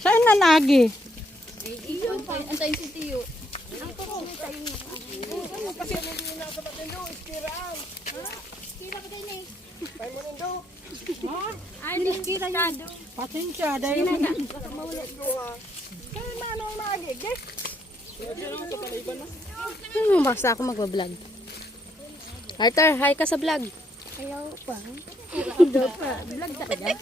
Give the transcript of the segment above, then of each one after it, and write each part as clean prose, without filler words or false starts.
Saan na nagi? Antayin si Tiyo. Ay, niskira niya. Pasensya, dahil Basta ako mag-vlog. Arthur, hi ka sa vlog. Hello pa. Vlog talaga.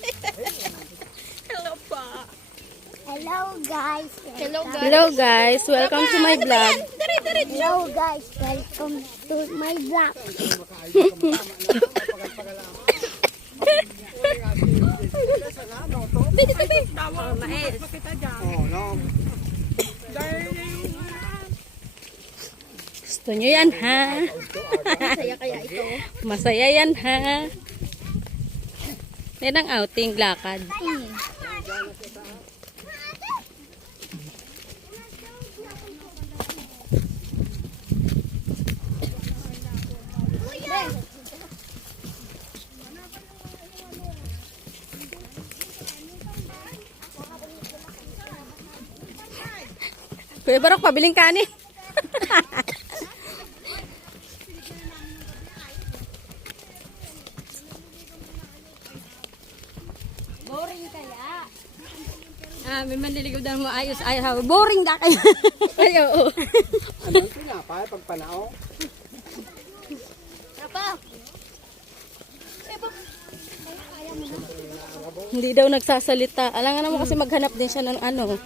Hello guys. Hello guys, welcome to my vlog. Hello guys. Welcome to my vlog. Gusto nyo yan ha? Masaya kaya ito? Masaya yan ha? Yan ang outing, lakad. Kuya Barok, pabiling kanin. Boring kaya? May manliligaw daw mo ayos. Boring da kayo. Ay, oo. Ano ang pinapay pag panao? Apa? Hindi daw nagsasalita. Alangan naman kasi maghanap din siya ng ano.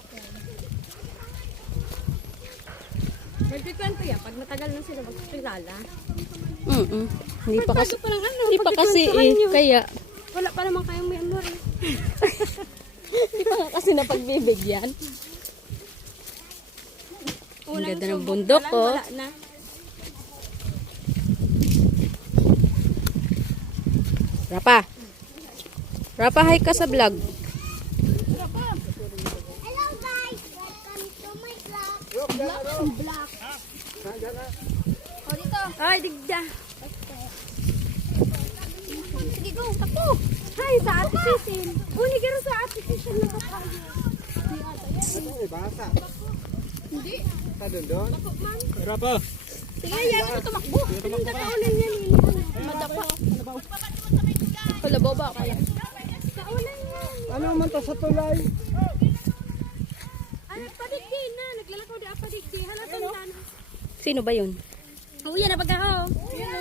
Nagkikwento yan. Pag matagal na sila magkakilala. Hindi pa kasi, pa ng ano, hindi pa kasi pagkikwentuhan nyo. kaya, Wala pa naman kayong memory. hindi pa nga kasi napagbibigyan. Ang ganda ng bundok ko. Wala na. Rapa. Rapa, hi ka sa vlog. Hello guys. Welcome to my vlog. O dito. Ay, digda. Sige go. Takbo. Hi, sa ate Sisin. Uni garo sa ate Sisin na kapayo. Ano may basa? Hindi. Sa doon? Rapa. Sige, yan mo tumakbo. Anong tataunan yan? Madapa. Kalabaw ba kaya? Kaunan yan. Ano man to sa tulay? Ay, padigdi na. Naglalakaw di apadigdi. Halatan na. Sino ba yun? Uya na pagkakaw. Ano